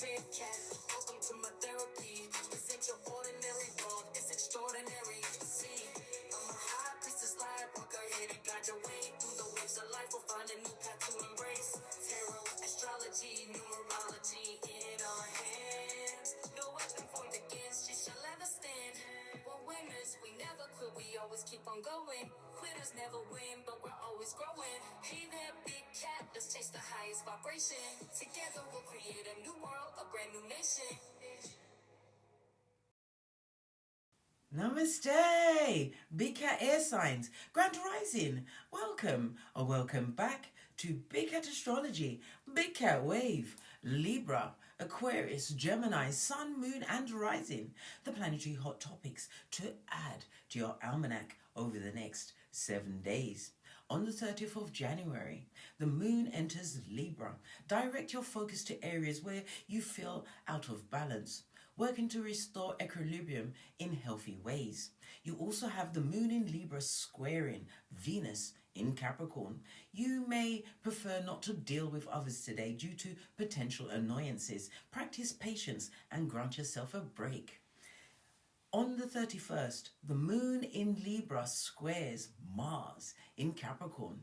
big cat. Welcome to my therapy. This ain't your ordinary world, it's extraordinary. See, I'm a high priestess lightworker, here to guide your way through the waves of life. We'll find a new path to embrace. Tarot, astrology, numerology in our hands. No weapon formed against you shall ever stand. We're winners, we never quit, we always keep on going. Quitters never win, but we're always growing. Hey there, big cat, let's chase the highest vibration. Together we'll create a new world, a brand new nation. Namaste, Big Cat Air Signs, Grand Rising. Welcome or welcome back to Big Cat Astrology, Big Cat Wave, Libra, Aquarius, Gemini, Sun, Moon and Rising. The planetary hot topics to add to your almanac over the next 7 days. On the 30th of January, the moon enters Libra. Direct your focus to areas where you feel out of balance, working to restore equilibrium in healthy ways. You also have the moon in Libra squaring Venus in Capricorn. You may prefer not to deal with others today due to potential annoyances. Practice patience and grant yourself a break. On the 31st, the moon in Libra squares Mars in Capricorn.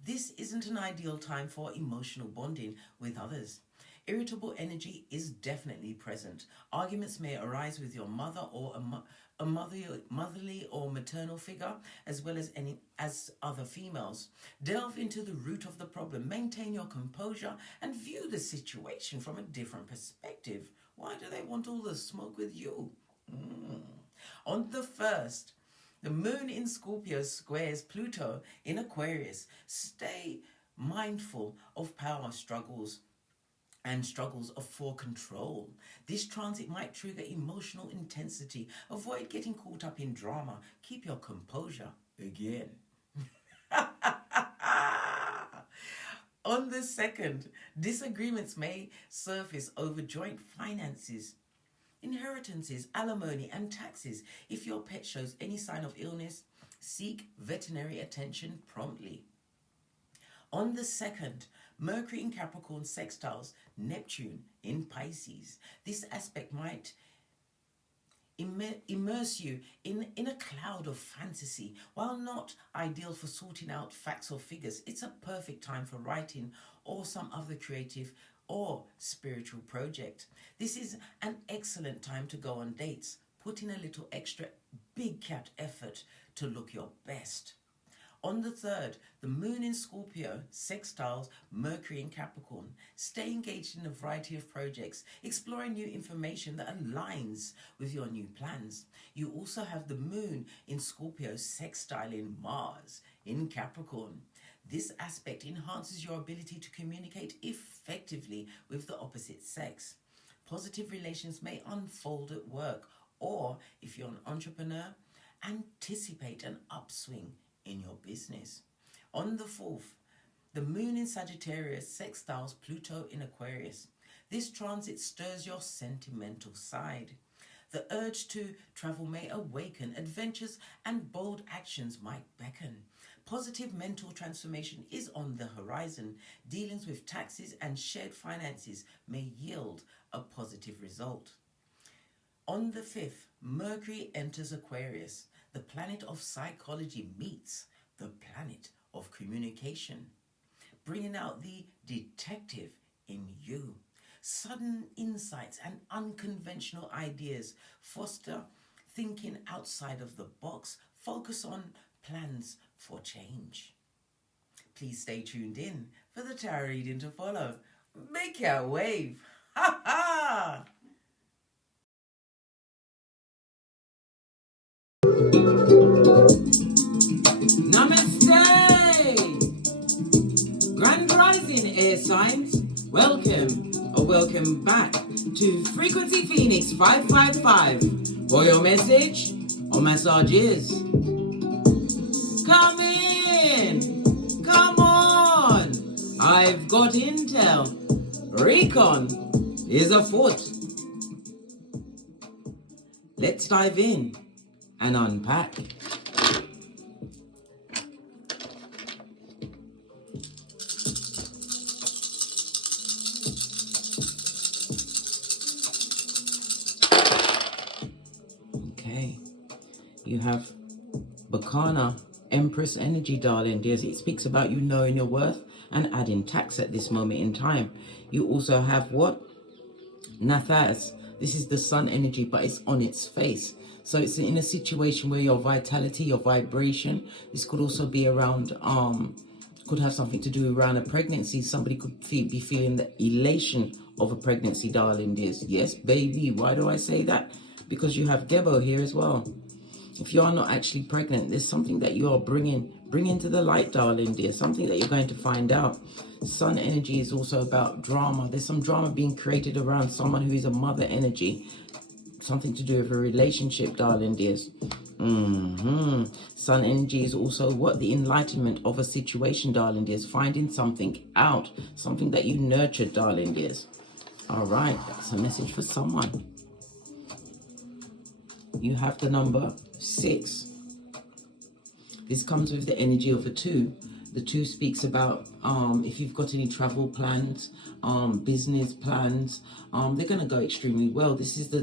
This isn't an ideal time for emotional bonding with others. Irritable energy is definitely present. Arguments may arise with your mother or a motherly or maternal figure, as well as other females. Delve into the root of the problem, maintain your composure, and view the situation from a different perspective. Why do they want all the smoke with you? On the 1st, the moon in Scorpio squares Pluto in Aquarius. Stay mindful of power struggles and struggles for control. This transit might trigger emotional intensity. Avoid getting caught up in drama. Keep your composure again. On the 2nd, disagreements may surface over joint finances, inheritances, alimony and taxes. If your pet shows any sign of illness, seek veterinary attention promptly. On the 2nd, Mercury in Capricorn sextiles Neptune in Pisces. This aspect might immerse you in a cloud of fantasy. While not ideal for sorting out facts or figures, it's a perfect time for writing or some other creative or spiritual project. This is an excellent time to go on dates. Put in a little extra big cat effort to look your best. On the 3rd, the moon in Scorpio sextiles Mercury in Capricorn. Stay engaged in a variety of projects, exploring new information that aligns with your new plans. You also have the moon in Scorpio sextiling Mars in Capricorn. This aspect enhances your ability to communicate effectively with the opposite sex. Positive relations may unfold at work, or if you're an entrepreneur, anticipate an upswing in your business. On the 4th, the moon in Sagittarius sextiles Pluto in Aquarius. This transit stirs your sentimental side. The urge to travel may awaken. Adventures and bold actions might beckon. Positive mental transformation is on the horizon. Dealings with taxes and shared finances may yield a positive result. On the 5th, Mercury enters Aquarius. The planet of psychology meets the planet of communication, bringing out the detective in you. Sudden insights and unconventional ideas foster thinking outside of the box. Focus on plans for change. Please stay tuned in for the tarot reading to follow. Make your wave. Ha ha! Namaste! Grand Rising air signs. Welcome or welcome back to Frequency Phoenix 555 for your message or massages. Come in! Come on! I've got intel. Recon is afoot. Let's dive in and unpack. You have Bacana, Empress energy, darling dears. It speaks about you knowing your worth and adding tax at this moment in time. You also have what? Nathas. This is the sun energy, but it's on its face. So it's in a situation where your vitality, your vibration, this could also be around, could have something to do around a pregnancy. Somebody could be feeling the elation of a pregnancy, darling dears. Yes, baby. Why do I say that? Because you have Gebo here as well. If you are not actually pregnant, there's something that you are bringing to the light, darling dear. Something that you're going to find out. Sun energy is also about drama. There's some drama being created around someone who is a mother energy. Something to do with a relationship, darling dears. Sun energy is also what? The enlightenment of a situation, darling dears. Finding something out. Something that you nurtured, darling dears. All right, that's a message for someone. You have the number 6. This comes with the energy of a 2. The 2 speaks about if you've got any travel plans, business plans, they're going to go extremely well. This is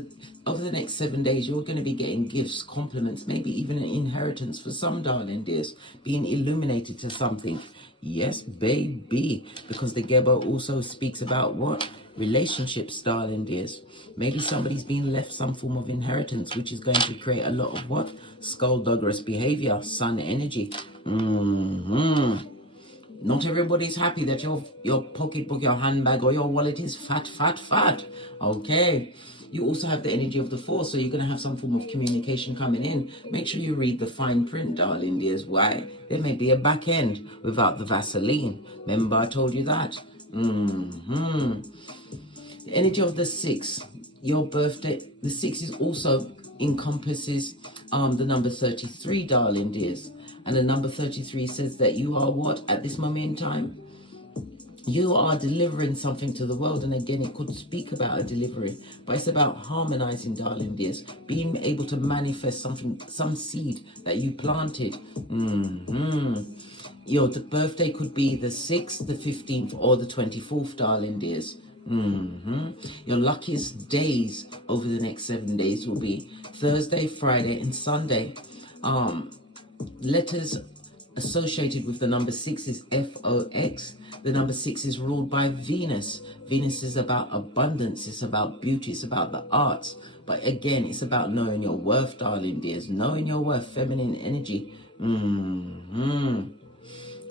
over the next 7 days, you're going to be getting gifts, compliments, maybe even an inheritance for some, darling dears, being illuminated to something. Yes, baby, because the Gebo also speaks about what? Relationships, darling dears. Maybe somebody's been left some form of inheritance, which is going to create a lot of what? Skullduggerous behavior, sun energy. Not everybody's happy that your pocketbook, your handbag, or your wallet is fat. Okay. You also have the energy of the 4, so you're going to have some form of communication coming in. Make sure you read the fine print, darling dears. Why? There may be a back end without the Vaseline. Remember I told you that? The energy of the 6, your birthday, the 6 is also encompasses the number 33, darling dears. And the number 33 says that you are what? At this moment in time, you are delivering something to the world. And again, it could speak about a delivery, but it's about harmonizing, darling dears. Being able to manifest something, some seed that you planted. Your birthday could be the 6th, the 15th, or the 24th, darling dears. Your luckiest days over the next 7 days will be Thursday, Friday, and Sunday. Letters associated with the number 6 is FOX. The number 6 is ruled by Venus. Venus is about abundance. It's about beauty. It's about the arts. But again, it's about knowing your worth, darling dears. Knowing your worth, feminine energy.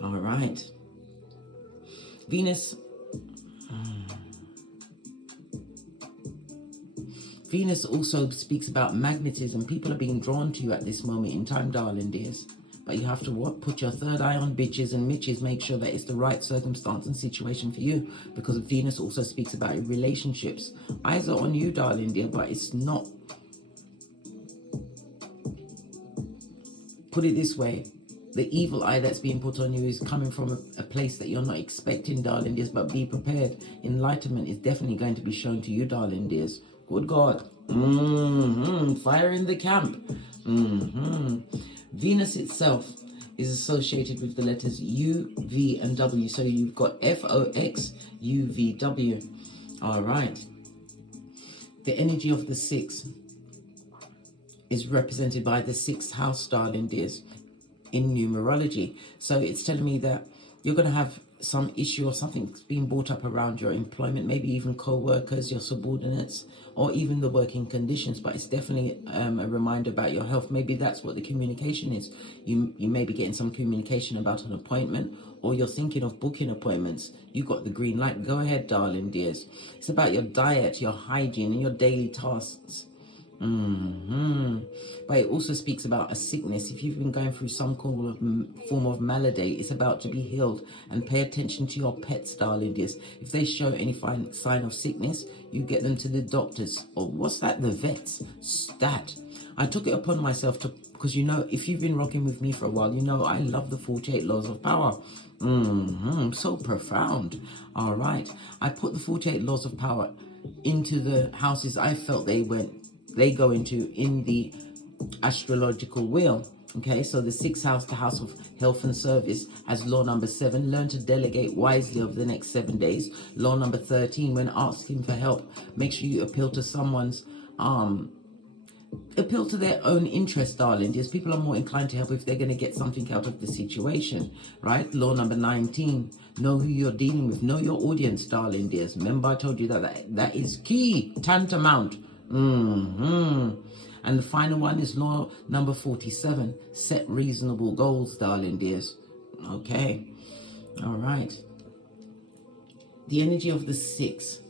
All right. Venus. Venus also speaks about magnetism. People are being drawn to you at this moment in time, darling dears. But you have to what? Put your third eye on bitches and mitches. Make sure that it's the right circumstance and situation for you. Because Venus also speaks about relationships. Eyes are on you, darling dear, but it's not. Put it this way. The evil eye that's being put on you is coming from a place that you're not expecting, darling dears. But be prepared. Enlightenment is definitely going to be shown to you, darling dears. Good God. Fire in the camp. Venus itself is associated with the letters U, V, and W. So you've got FOX, U, V, W. All right. The energy of the 6 is represented by the 6th house, darling dears, in numerology. So it's telling me that you're going to have some issue or something's being brought up around your employment, maybe even co-workers, your subordinates, or even the working conditions. But it's definitely a reminder about your health. Maybe that's what the communication is. You may be getting some communication about an appointment, or you're thinking of booking appointments. You got the green light. Go ahead, darling dears. It's about your diet, your hygiene, and your daily tasks. But it also speaks about a sickness. If you've been going through some form of malady, it's about to be healed. And pay attention to your pets, darling dears. If they show any sign of sickness, you get them to the doctors, or what's that, the vets. Stat. I took it upon myself to, because you know, if you've been rocking with me for a while, you know I love the 48 laws of power. So profound. All right, I put the 48 laws of power into the houses I felt they go into in the astrological wheel. Okay, so the 6th house, the house of health and service, has law number 7, learn to delegate wisely over the next 7 days. Law number 13, when asking for help, make sure you appeal to someone's appeal to their own interest, darling dears. People are more inclined to help if they're going to get something out of the situation, right? Law number 19, know who you're dealing with. Know your audience, darling dears. Remember I told you that is key, tantamount. And the final one is law number 47, set reasonable goals, darling dears. Okay, all right. The energy of the 6.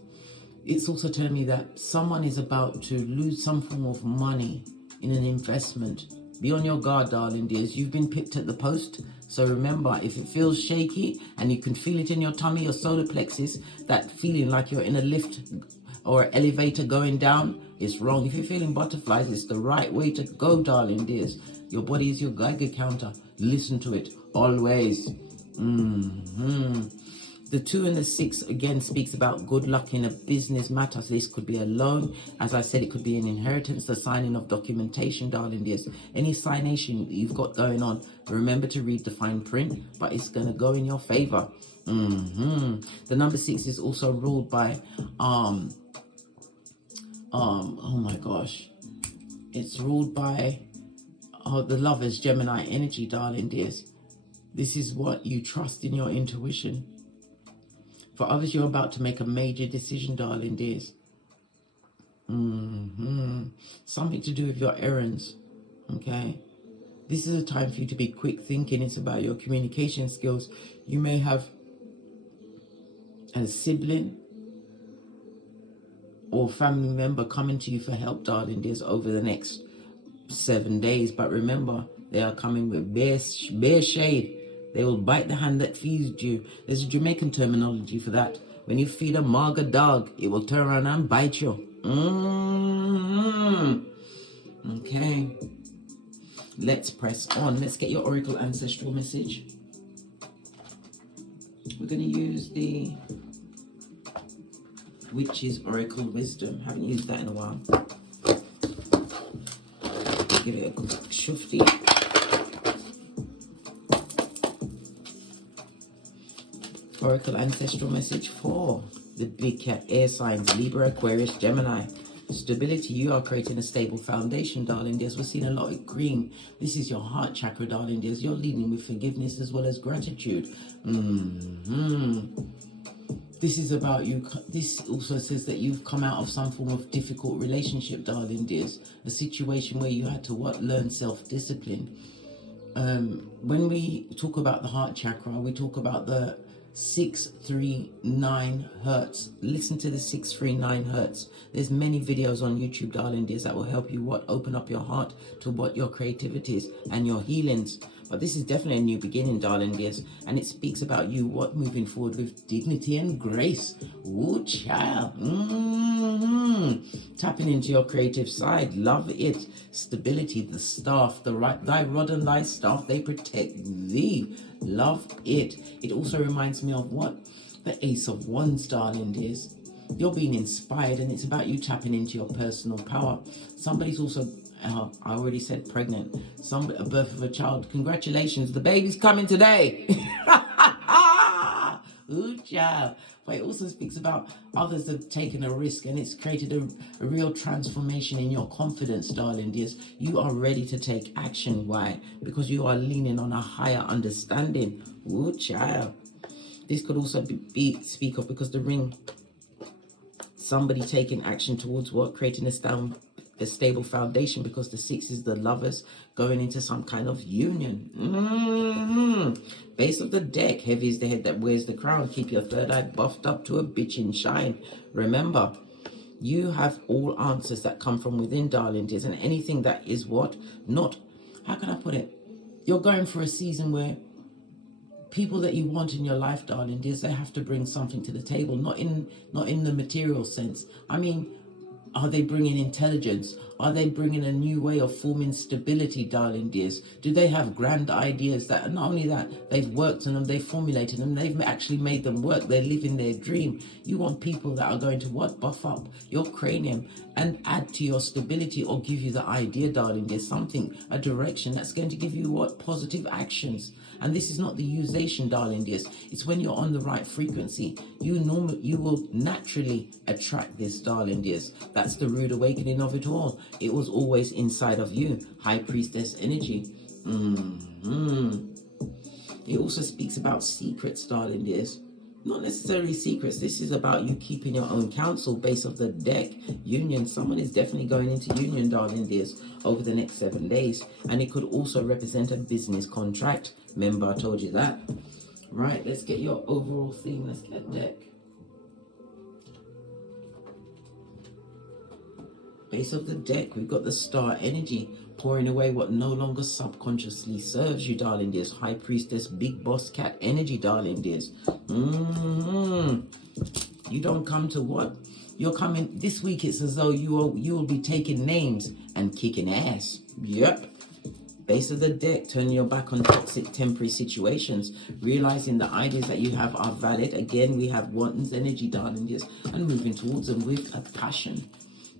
It's also telling me that someone is about to lose some form of money in an investment. Be on your guard, darling dears. You've been pipped at the post. So remember, if it feels shaky and you can feel it in your tummy, your solar plexus, that feeling like you're in a lift or elevator going down, it's wrong. If you're feeling butterflies, it's the right way to go, darling dears. Your body is your Geiger counter. Listen to it always. The 2 and the 6 again speaks about good luck in a business matter. So this could be a loan. As I said, it could be an inheritance, the signing of documentation, darling dears. Any signation you've got going on, remember to read the fine print, but it's going to go in your favor. The number 6 is also ruled by, oh my gosh. It's ruled by the Lovers, Gemini energy, darling dears. This is what you trust in your intuition. For others, you're about to make a major decision, darling dears. Something to do with your errands, okay? This is a time for you to be quick thinking. It's about your communication skills. You may have a sibling or family member coming to you for help, darling dears, over the next 7 days. But remember, they are coming with bare shade. They will bite the hand that feeds you. There's a Jamaican terminology for that. When you feed a marga dog, it will turn around and bite you. Okay. Let's press on. Let's get your Oracle Ancestral message. We're going to use the Witch's Oracle Wisdom. Haven't used that in a while. Give it a good shufty. Oracle Ancestral message for the big cat air signs, Libra, Aquarius, Gemini. Stability. You are creating a stable foundation, darling dears. We're seeing a lot of green. This is your heart chakra, darling dears. You're leading with forgiveness as well as gratitude. This is about you. This also says that you've come out of some form of difficult relationship, darling dears. A situation where you had to learn self-discipline. When we talk about the heart chakra, we talk about the 639 hertz. Listen to the 639 hertz. There's many videos on YouTube, darling dears, that will help you open up your heart to what your creativity is and your healings. But this is definitely a new beginning, darling dears, and it speaks about you moving forward with dignity and grace. Ooh, child. Tapping into your creative side. Love it. Stability. The staff, thy rod and thy staff, they protect thee. Love it. It also reminds me of what? The Ace of Wands, darling dears. You're being inspired, and it's about you tapping into your personal power. Somebody's also, I already said pregnant. A birth of a child. Congratulations, the baby's coming today. Ooh, child. But it also speaks about others have taken a risk, and it's created a real transformation in your confidence, darling dears. You are ready to take action. Why? Because you are leaning on a higher understanding. Ooh, child. This could also speak of, because the ring, somebody taking action towards creating a stable foundation, because the 6 is the Lovers going into some kind of union. Base of the deck, heavy is the head that wears the crown. Keep your third eye buffed up to a bitchin' shine. Remember, you have all answers that come from within, darling dears, and anything that is how can I put it? You're going for a season where people that you want in your life, darling dears, they have to bring something to the table, not in the material sense. I mean, are they bringing intelligence? Are they bringing a new way of forming stability, darling dears? Do they have grand ideas that, not only that, they've worked on them, they've formulated them, they've actually made them work, they're living their dream. You want people that are going to buff up your cranium and add to your stability, or give you the idea, darling dears, something, a direction that's going to give you positive actions. And this is not the usation, darling dears. It's when you're on the right frequency. You will naturally attract this, darling dears. That's the rude awakening of it all. It was always inside of you. High Priestess energy. It also speaks about secrets, darling dears. Not necessarily secrets. This is about you keeping your own counsel. Base of the deck, union. Someone is definitely going into union, darling dears, over the next 7 days. And it could also represent a business contract. Remember, I told you that. Right, let's get your overall theme. Let's get a deck. Base of the deck, we've got the star energy, pouring away what no longer subconsciously serves you, darling dears. High Priestess, big boss cat energy, darling dears. You don't come to what? You're coming, this week it's as though you will be taking names and kicking ass. Yep. Base of the deck, turning your back on toxic temporary situations, realizing the ideas that you have are valid. Again, we have Wanton's energy, darling dears, and moving towards them with a passion.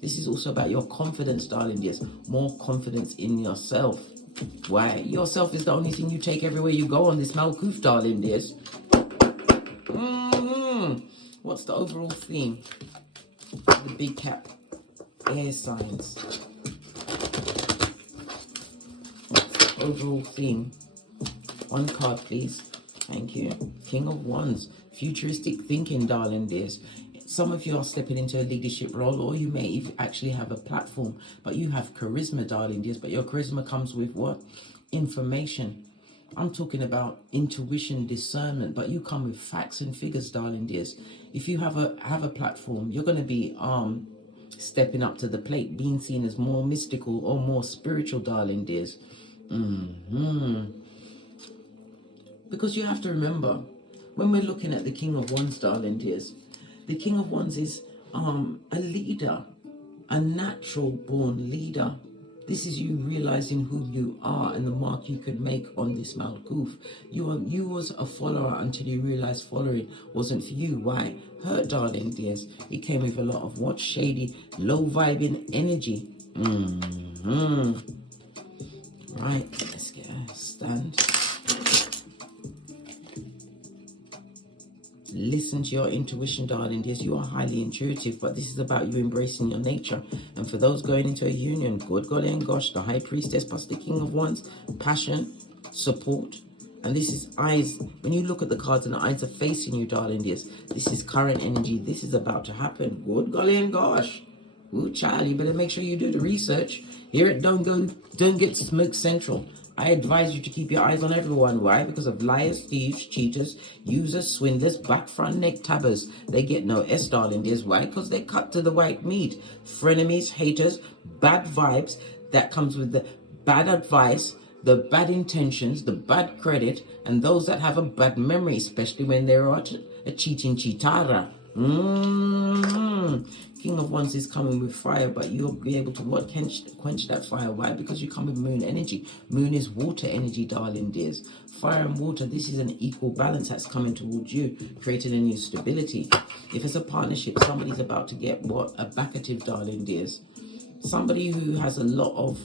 This is also about your confidence, darling dears. More confidence in yourself. Why? Yourself is the only thing you take everywhere you go on this Malkuth, darling dears. What's the overall theme? The big cap. Air signs. Overall theme. One card, please. Thank you. King of Wands. Futuristic thinking, darling dears. Some of you are stepping into a leadership role, or you may actually have a platform, but you have charisma, darling dears. But your charisma comes with what? Information. I'm talking about intuition, discernment, but you come with facts and figures, darling dears. If you have a platform, you're going to be stepping up to the plate, being seen as more mystical or more spiritual, darling dears. Because you have to remember, when we're looking at the King of Wands, darling dears, the King of Wands is a leader, a natural born leader. This is you realizing who you are and the mark you could make on this Malkuth. You was a follower until you realized following wasn't for you. Why? Hurt, darling dears. It came with a lot of what? Shady, low vibing energy. Right, let's get a stand. Listen to your intuition, darling dears. You are highly intuitive, but this is about you embracing your nature. And for those going into a union, good golly and gosh, the High Priestess plus the King of Wands, passion, support. And this is eyes. When you look at the cards and the eyes are facing you, darling dears, this is current energy. This is about to happen. Good golly and gosh. Ooh, child, you better make sure you do the research. Here it don't get smoke central. I advise you to keep your eyes on everyone. Why? Because of liars, thieves, cheaters, users, swindlers, back front neck tabbers. They get no S, darling dears. Why? Because they cut to the white meat. Frenemies, haters, bad vibes. That comes with the bad advice, the bad intentions, the bad credit, and those that have a bad memory, especially when they're a cheating cheatara. King of Wands is coming with fire, but you'll be able to what? Quench that fire. Why? Because you come with moon energy. Moon is water energy, darling dears. Fire and water, this is an equal balance that's coming towards you, creating a new stability. If it's a partnership, somebody's about to get what? A backative, darling dears. Somebody who has a lot of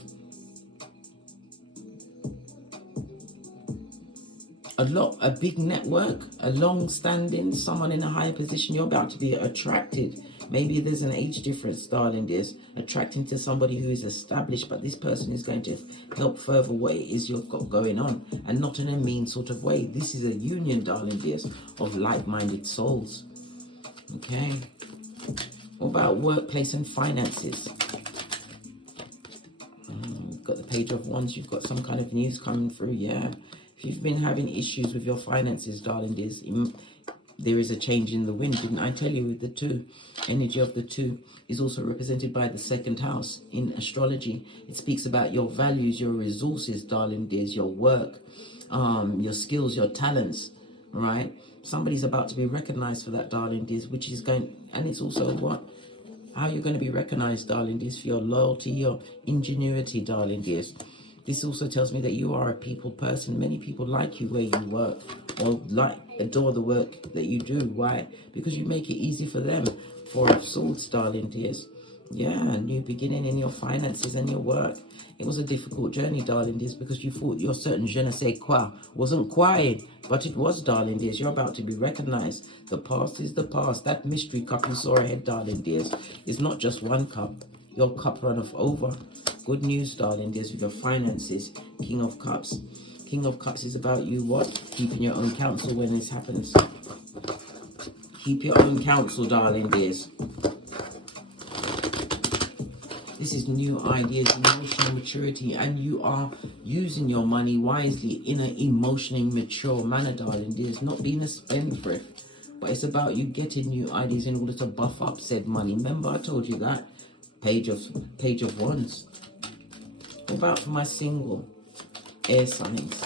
a big network, a long-standing, someone in a higher position, you're about to be attracted. Maybe there's an age difference, darling dears, attracting to somebody who is established, but this person is going to help further what it is you've got going on, and not in a mean sort of way. This is a union, darling dears, of like-minded souls. Okay. What about workplace and finances? You've got the Page of Wands. You've got some kind of news coming through, yeah. If you've been having issues with your finances, darling dears, there is a change in the wind. Didn't I tell you with the two? Energy of the two is also represented by the second house in astrology. It speaks about your values, your resources, darling dears, your work, your skills, your talents, right? Somebody's about to be recognized for that, darling dears, which is going, and it's also what? How you're going to be recognized, darling dears, for your loyalty, your ingenuity, darling dears. This also tells me that you are a people person. Many people like you where you work, or adore the work that you do. Why? Because you make it easy for them. Four of Swords, darling dears. Yeah, a new beginning in your finances and your work. It was a difficult journey, darling dears, because you thought your certain je ne sais quoi wasn't quiet, but it was, darling dears. You're about to be recognized. The past is the past. That mystery cup you saw ahead, darling dears, is not just one cup. Your cup runneth over. Good news, darling dears, with your finances. King of Cups. King of Cups is about you, what? Keeping your own counsel when this happens. Keep your own counsel, darling dears. This is new ideas, emotional maturity, and you are using your money wisely in an emotionally mature manner, darling dears. Not being a spendthrift, but it's about you getting new ideas in order to buff up said money. Remember, I told you that. Page of Wands. What about for my single air signs?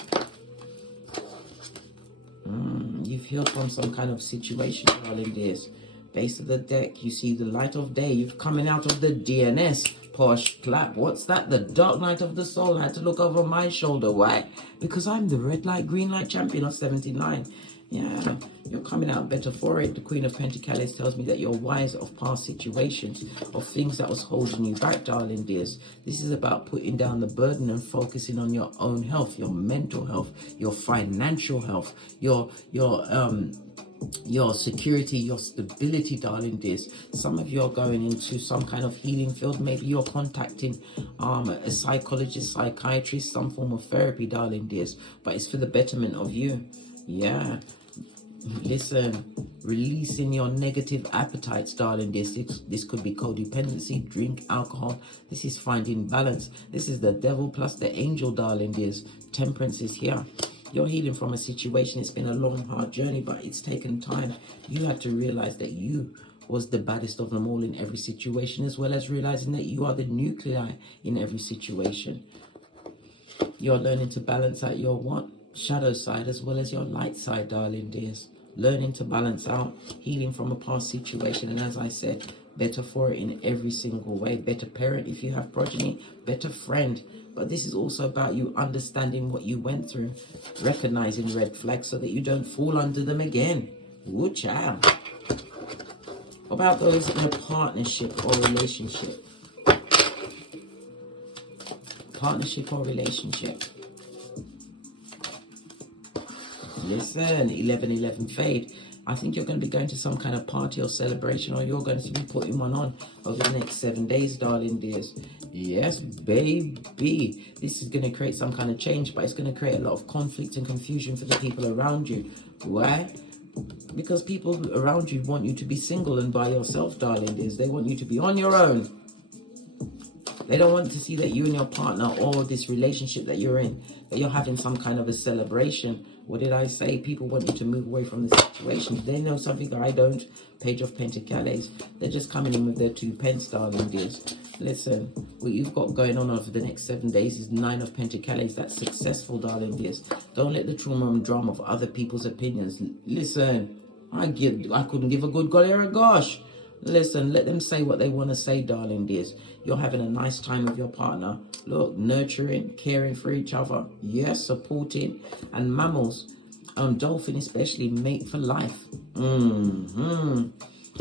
You've healed from some kind of situation, darling dears. Base of the deck, you see the light of day. You're coming out of the DNS. Posh clap. What's that? The dark night of the soul. I had to look over my shoulder. Why? Because I'm the red light, green light champion of 79. Yeah, you're coming out better for it. The Queen of Pentacles tells me that you're wise of past situations, of things that was holding you back, darling dears. This is about putting down the burden and focusing on your own health, your mental health, your financial health, your security, your stability, darling dears. Some of you are going into some kind of healing field. Maybe you're contacting a psychologist, psychiatrist, some form of therapy, darling dears, but it's for the betterment of you. Yeah, listen, releasing your negative appetites, darling dears. This could be codependency, drink, alcohol. This is finding balance. This is the devil plus the angel, darling dears. Temperance is here. You're healing from a situation. It's been a long, hard journey, but it's taken time. You had to realize that you was the baddest of them all in every situation, as well as realizing that you are the nuclei in every situation. You're learning to balance out your what? Shadow side as well as your light side, darling dears. Learning to balance out, healing from a past situation, and as I said, better for it in every single way. Better parent if you have progeny, better friend. But this is also about you understanding what you went through, recognizing red flags so that you don't fall under them again. Ooh, child. What about those in a partnership or relationship? Partnership or relationship. Listen, 11-11 fade. I think you're going to be going to some kind of party or celebration, or you're going to be putting one on over the next 7 days, darling dears. Yes, baby. This is going to create some kind of change, but it's going to create a lot of conflict and confusion for the people around you. Why? Because people around you want you to be single and by yourself, darling dears. They want you to be on your own. They don't want to see that you and your partner or this relationship that you're in, that you're having some kind of a celebration. What did I say? People want you to move away from the situation. They know something that I don't. Page of Pentacles. They're just coming in with their 2 pence, darling dears. Listen, what you've got going on over the next 7 days is 9 of Pentacles. That's successful, darling dears. Don't let the trauma and drama of other people's opinions. Listen, I couldn't give a good golly or a gosh. Listen, let them say what they want to say, darling dears. You're having a nice time with your partner. Look, nurturing, caring for each other. Yes, supporting. And mammals, dolphin especially, mate for life.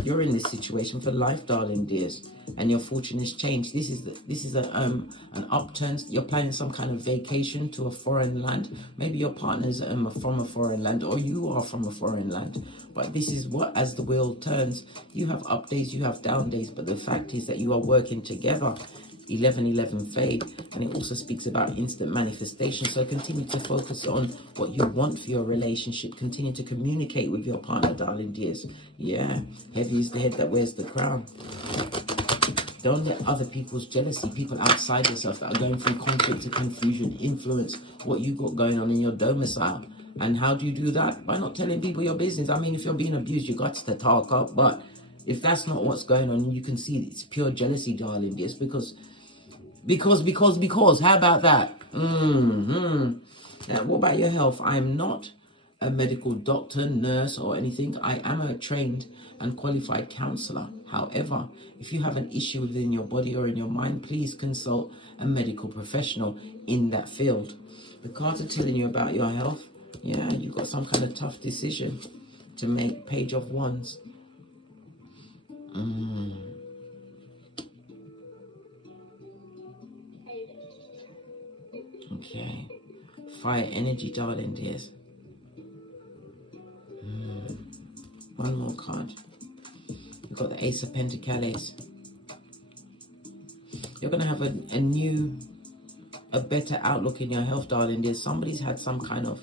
You're in this situation for life, darling dears. And your fortune has changed. This is an upturn. You're planning some kind of vacation to a foreign land. Maybe your partner's from a foreign land, or you are from a foreign land. But this is what, as the wheel turns, you have up days, you have down days. But the fact is that you are working together. 11-11 fade, and it also speaks about instant manifestation. So continue to focus on what you want for your relationship. Continue to communicate with your partner, darling dears. Yeah, heavy is the head that wears the crown. Don't let other people's jealousy, people outside yourself that are going through conflict and confusion, influence what you got going on in your domicile. And how do you do that? By not telling people your business. I mean, if you're being abused, you got to talk up. But if that's not what's going on, you can see it's pure jealousy, darling dears, because how about that? Now, what about your health? I am not a medical doctor, nurse, or anything. I am a trained and qualified counselor. However, if you have an issue within your body or in your mind, please consult a medical professional in that field. The cards are telling you about your health. Yeah, you've got some kind of tough decision to make. Page of Wands. Okay. Fire energy, darling dears. One more card. We've got the Ace of Pentacles. You're going to have a better outlook in your health, darling dears. Somebody's had some kind of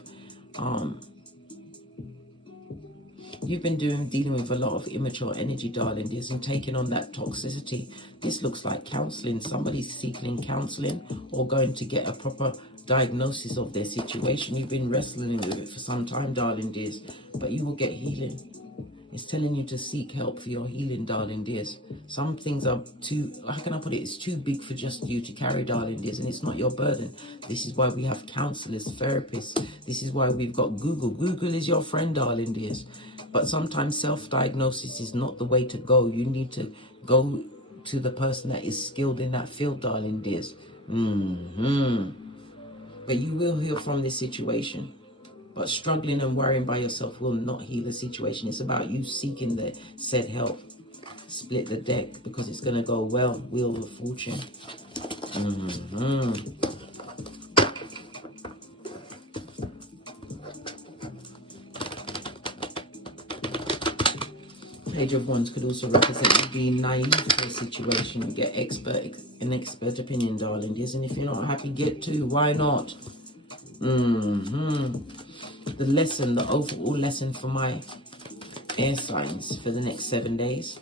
you've been dealing with a lot of immature energy, darling dears, and taking on that toxicity. This looks like counseling. Somebody's seeking counseling or going to get a proper diagnosis of their situation. You've been wrestling with it for some time, darling dears, but you will get healing. It's telling you to seek help for your healing, darling dears. Some things are too, how can I put it? It's too big for just you to carry, darling dears, and it's not your burden. This is why we have counselors, therapists. This is why we've got Google. Google is your friend, darling dears. But sometimes self-diagnosis is not the way to go. You need to go to the person that is skilled in that field, darling dears. But you will heal from this situation. But struggling and worrying by yourself will not heal the situation. It's about you seeking the said help. Split the deck because it's going to go well. Wheel of Fortune. Page of Wands could also represent you being naive to a situation. You get an expert opinion, darling dears. And if you're not happy, get two. Why not? The lesson, the overall lesson for my air signs for the next 7 days.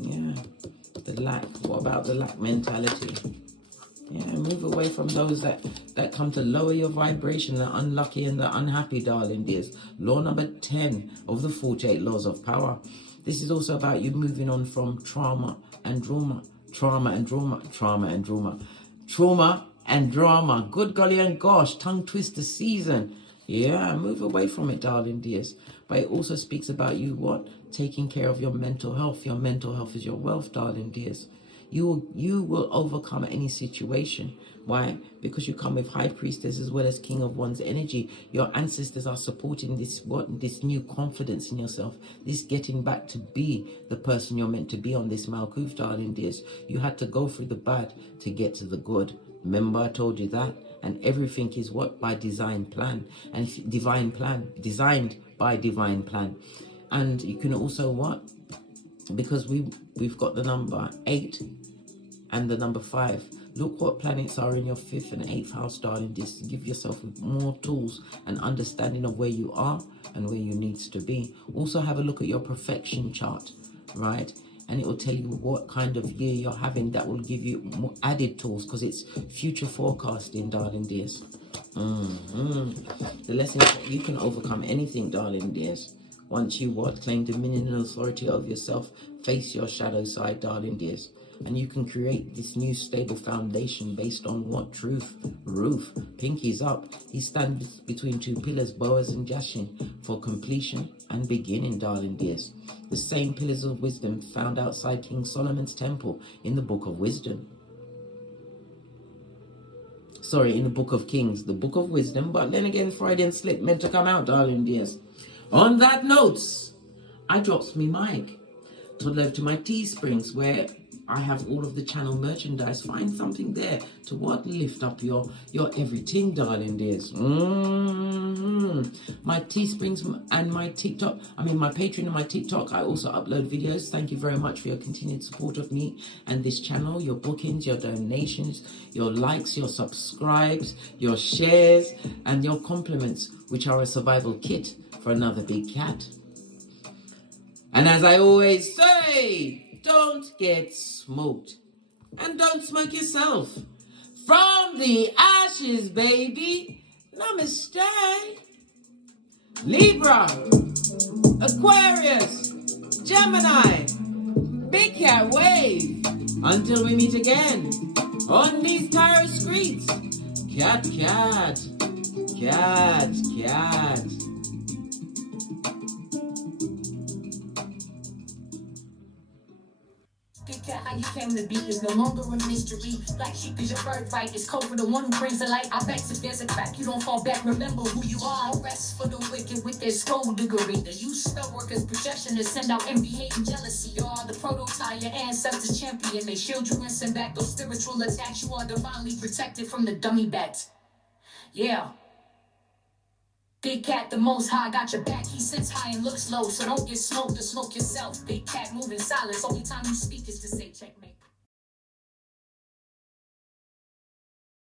Yeah, the lack. What about the lack mentality? Yeah, move away from those that come to lower your vibration, the unlucky and the unhappy, darling dears. Law number 10 of the 48 laws of power. This is also about you moving on from trauma and drama. Good golly and gosh, tongue twister season. Yeah, move away from it, darling dears. But it also speaks about you, what? Taking care of your mental health. Your mental health is your wealth, darling dears. You will overcome any situation. Why? Because you come with High Priestess as well as King of Wands energy. Your ancestors are supporting this new confidence in yourself. This getting back to be the person you're meant to be on this Malkuth, darling dears. You had to go through the bad to get to the good. Remember I told you that? And everything is what? By design plan. And divine plan. Designed by divine plan. And you can also what? Because we've got the number 8 and the number 5. Look what planets are in your 5th and 8th house, darling. Just give yourself more tools and understanding of where you are and where you need to be. Also have a look at your perfection chart, right? And it will tell you what kind of year you're having. That will give you more added tools because it's future forecasting, darling dears. The lesson is that you can overcome anything, darling dears. Once you claim dominion and authority over yourself, face your shadow side, darling dears. And you can create this new stable foundation based on what? Truth. Roof. Pinkies up. He stands between two pillars, Boaz and Jashin, for completion and beginning, darling dears. The same pillars of wisdom found outside King Solomon's temple in the Book of Wisdom. Sorry, in the Book of Kings, the Book of Wisdom. But then again, Friday and Slip meant to come out, darling dears. On that note, I drops me mic. Toddle over to my Teesprings where I have all of the channel merchandise. Find something there to what? Lift up your everything, darling dears. My Teesprings and my TikTok, my Patreon and my TikTok, I also upload videos. Thank you very much for your continued support of me and this channel, your bookings, your donations, your likes, your subscribes, your shares, and your compliments, which are a survival kit for another big cat. And as I always say, don't get smoked. And don't smoke yourself. From the ashes, baby. Namaste. Libra, Aquarius, Gemini, Big Cat Wave. Until we meet again on these tarot streets. Cat, cat, cat, cat. cat, how you came to be is no longer a mystery. Black sheep is your birthright, it's code for the one who brings the light. I vex if there's a crack, you don't fall back, remember who you are. No rest for the wicked with their skullduggery. They use spell workers' projection to send out envy, hate, and jealousy. You are the prototype, your ancestors champion. They shield you and send back those spiritual attacks. You are divinely protected from the dummy bats. Yeah. Big cat, the most high, got your back. He sits high and looks low, so don't get smoked or smoke yourself. Big cat, moving silence. Only time you speak is to say